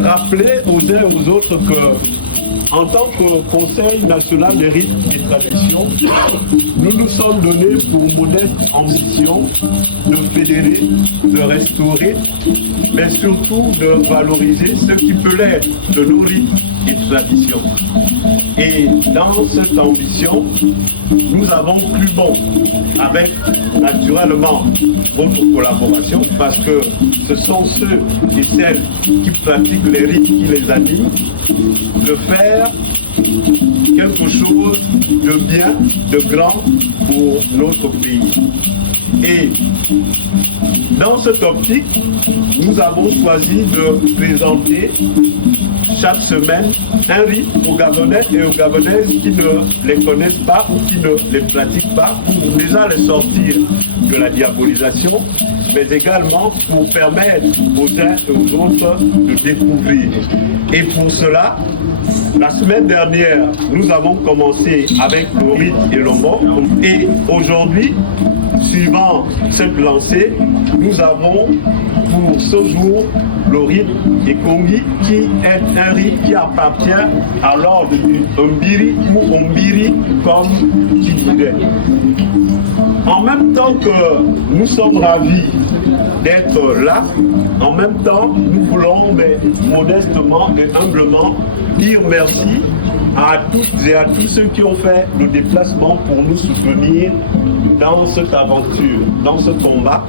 Rappeler aux uns et aux autres que, en tant que Conseil national des rites et traditions, nous nous sommes donnés pour modeste ambition de fédérer, de restaurer, mais surtout de valoriser ce qui peut l'être de nos rites et traditions. Et dans cette ambition, nous avons cru bon, avec naturellement votre collaboration, parce que ce sont ceux et celles qui pratiquent les rites qui les animent, de faire quelque chose de bien, de grand pour notre pays. Et dans cette optique, nous avons choisi de présenter chaque semaine un rite aux Gabonais et aux Gabonaises qui ne les connaissent pas ou qui ne les pratiquent pas, pour déjà les sortir de la diabolisation, mais également pour permettre aux uns et aux autres de découvrir. Et pour cela, la semaine dernière, nous avons commencé avec le rite et le mot, et aujourd'hui, suivant cette lancée, nous avons pour ce jour le rite Ekongi, qui est un rite qui appartient à l'ordre du Mbiri ou Ombiri, comme qui dirait. En même temps que nous sommes ravis d'être là, en même temps, nous voulons modestement et humblement dire merci à toutes et à tous ceux qui ont fait le déplacement pour nous soutenir dans cette aventure, dans ce combat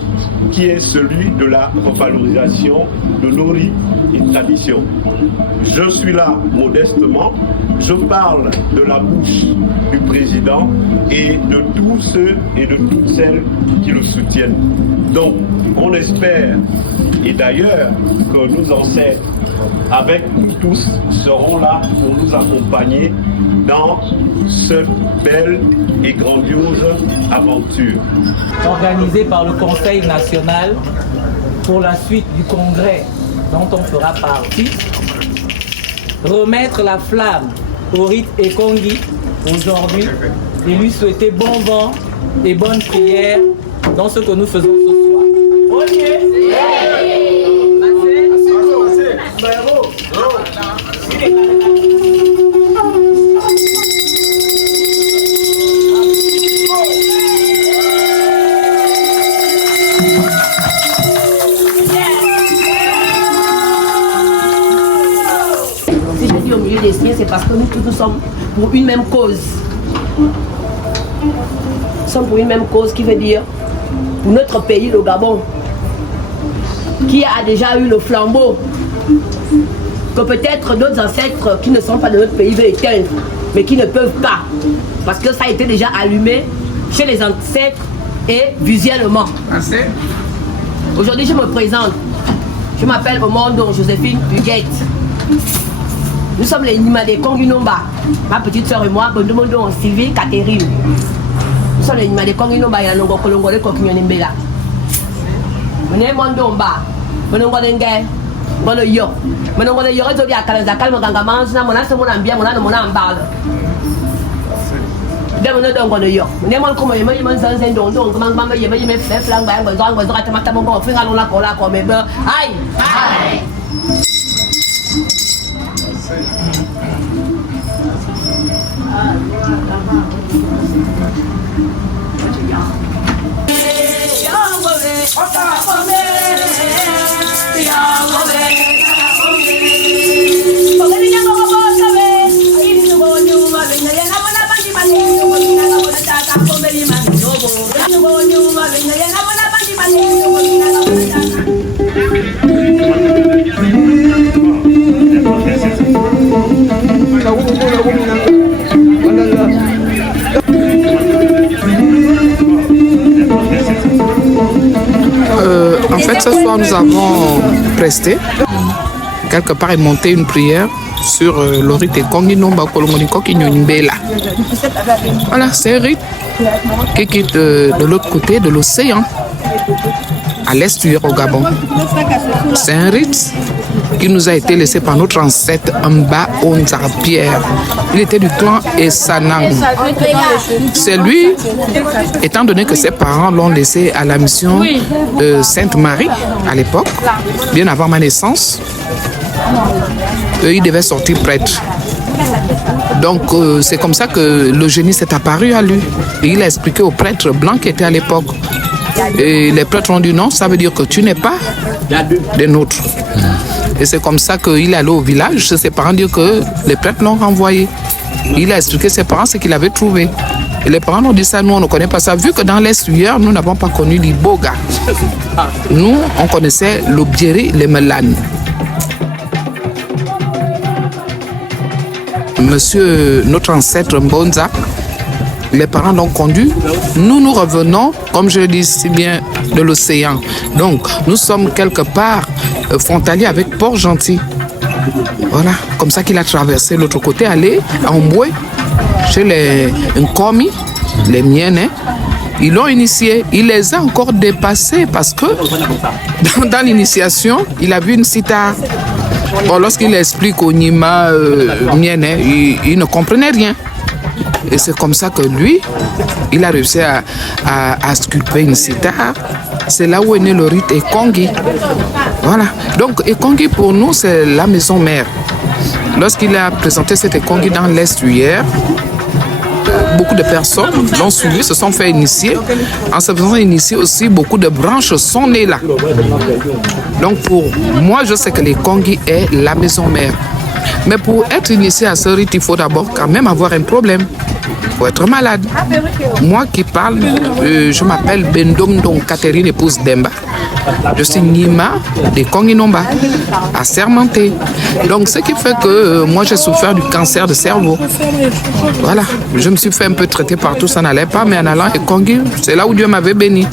qui est celui de la revalorisation de nos rites et traditions. Je suis là modestement, je parle de la bouche du président et de tous ceux et de toutes celles qui le soutiennent. Donc, on espère, et d'ailleurs que nos ancêtres, avec nous tous, seront là pour nous accompagner dans cette belle et grandiose aventure. Organisée par le Conseil national pour la suite du congrès dont on fera partie, remettre la flamme au rite Ekongi aujourd'hui et lui souhaiter bon vent et bonne prière dans ce que nous faisons ce soir. Si je dis au milieu des siens, c'est parce que nous tous nous sommes pour une même cause. Nous sommes pour une même cause qui veut dire pour notre pays, le Gabon, qui a déjà eu le flambeau que peut-être d'autres ancêtres qui ne sont pas de notre pays veulent éteindre, mais qui ne peuvent pas, parce que ça a été déjà allumé chez les ancêtres et visuellement. Aujourd'hui, je me présente. Je m'appelle Omondo Joséphine Huguette. Nous sommes les Nima de Konginomba. Ma petite soeur et moi, Bondomondo Sylvie Catherine. Nous sommes les Nima de Konginomba et la Nongo Kolongo de Kokinyonimbela. Nous sommes Mondomba. Monongo Denge. Mono Yo. Monongo de Yoro Zodi Akalanza Kalmo Gangamanza, Monasa Monambia, Monano Monambal. Demono Dongo de Yo. Nemon Como Yemen Zanzen Don, Mama Yemen Flang Bang, was on was Ratamatamon, Finalola Cola, Comebe. Aye! Aye! Thank you. soir, nous avons presté, quelque part, et monté une prière sur le rite et Kongi Nomba Kolomoniko Kinyonimbela. Voilà, c'est un rite qui quitte de l'autre côté de l'océan, à l'est du au Gabon. C'est un rite qui nous a été laissé par notre ancêtre Mba Onzara Pierre. Il était du clan Essanang. C'est lui, étant donné que ses parents l'ont laissé à la mission de Sainte-Marie à l'époque, bien avant ma naissance, il devait sortir prêtre. Donc c'est comme ça que le génie s'est apparu à lui. Et il a expliqué aux prêtres blancs qui étaient à l'époque. Et les prêtres ont dit non, ça veut dire que tu n'es pas des nôtres. Et c'est comme ça qu'il est allé au village, ses parents disent que les prêtres l'ont renvoyé. Il a expliqué à ses parents ce qu'il avait trouvé. Et les parents ont dit ça, nous on ne connaît pas ça. Vu que dans l'Estuaire, nous n'avons pas connu l'Iboga. Nous, on connaissait le Bieri, les Melanes. Monsieur, notre ancêtre Mbonza, les parents l'ont conduit. Nous revenons, comme je le dis si bien, de l'océan. Donc, nous sommes quelque part frontaliers avec Port-Gentil. Voilà, comme ça qu'il a traversé l'autre côté, aller à Omboué, chez les Nkomi, les Miennes. Ils l'ont initié. Il les a encore dépassés parce que dans l'initiation, il a vu une cithare. Bon, lorsqu'il explique au Nima Mienne, il ne comprenait rien. Et c'est comme ça que lui, il a réussi à sculpter une cithare. C'est là où est né le rite Ekongi. Voilà. Donc Ekongi pour nous, c'est la maison mère. Lorsqu'il a présenté cet Ekongi dans l'Estuaire, beaucoup de personnes l'ont suivi, se sont fait initier. En se faisant initier aussi, beaucoup de branches sont nées là. Donc pour moi, je sais que l'Ekongi est la maison mère. Mais pour être initié à ce rite, il faut d'abord quand même avoir un problème. Il faut être malade. Moi qui parle, je m'appelle Bendomdong Catherine, épouse d'Emba. Je suis Nima de Kongi Nomba, assermentée. Donc ce qui fait que moi j'ai souffert du cancer de cerveau. Voilà, je me suis fait un peu traiter partout, ça n'allait pas, mais en allant à Kongi, c'est là où Dieu m'avait béni.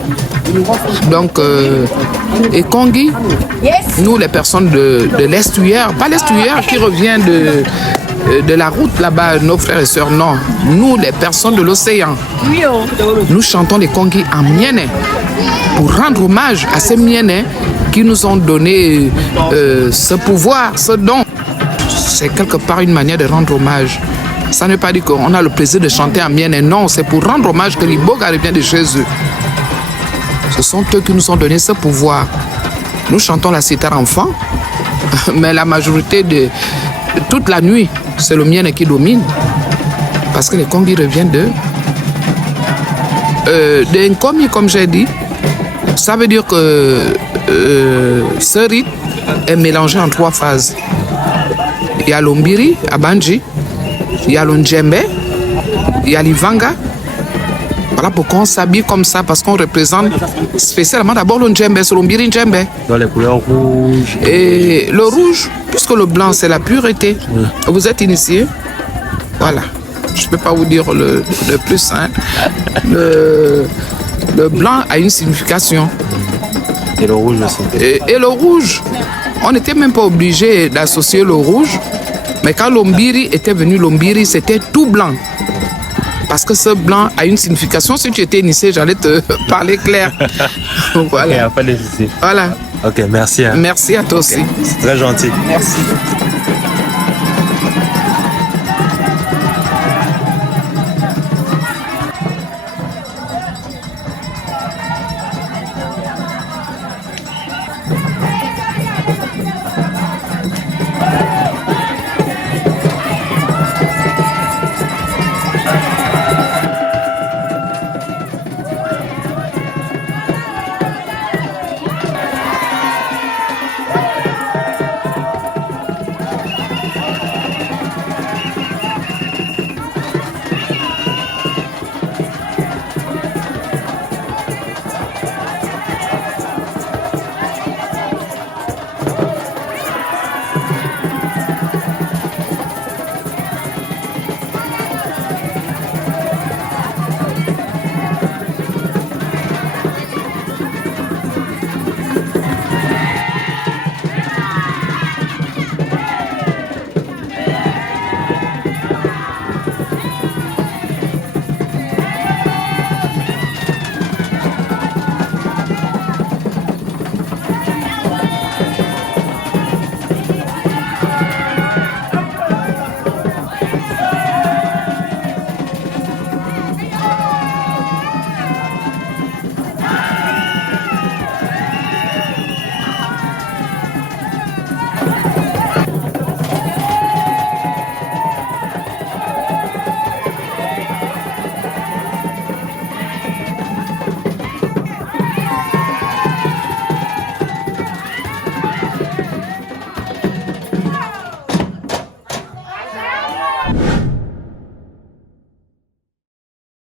Donc, Ekongi, nous les personnes de l'Estuaire, pas l'Estuaire qui revient de la route là-bas, nos frères et sœurs, non. Nous les personnes de l'océan, nous chantons les Kongi en Mienne pour rendre hommage à ces Miennes qui nous ont donné ce pouvoir, ce don. C'est quelque part une manière de rendre hommage. Ça ne veut pas dire qu'on a le plaisir de chanter en Mienne, non, c'est pour rendre hommage que l'Iboga revient de Jésus. Ce sont eux qui nous ont donné ce pouvoir. Nous chantons la cithare enfant, mais la majorité de toute la nuit, c'est le Mienne qui domine. Parce que les Kongi reviennent de Nkomi, comme j'ai dit. Ça veut dire que ce rite est mélangé en 3 phases. Il y a l'Ombiri, à Banji, il y a l'Ondjembe, il y a l'Ivanga. Voilà pourquoi on s'habille comme ça, parce qu'on représente spécialement d'abord le Ndjembe, c'est l'Ombiri Ndjembe. Dans les couleurs rouges. Et le rouge, puisque le blanc c'est la pureté. Vous êtes initié. Voilà. Je ne peux pas vous dire le plus. Hein. Le blanc a une signification. Et le rouge aussi. Et le rouge, on n'était même pas obligé d'associer le rouge. Mais quand l'Ombiri était venu, l'Ombiri c'était tout blanc. Parce que ce blanc a une signification. Si tu étais initié, j'allais te parler clair. Voilà. Okay, pas de souci. Voilà. Ok, merci. Hein. Merci à toi aussi. C'est très gentil. Merci.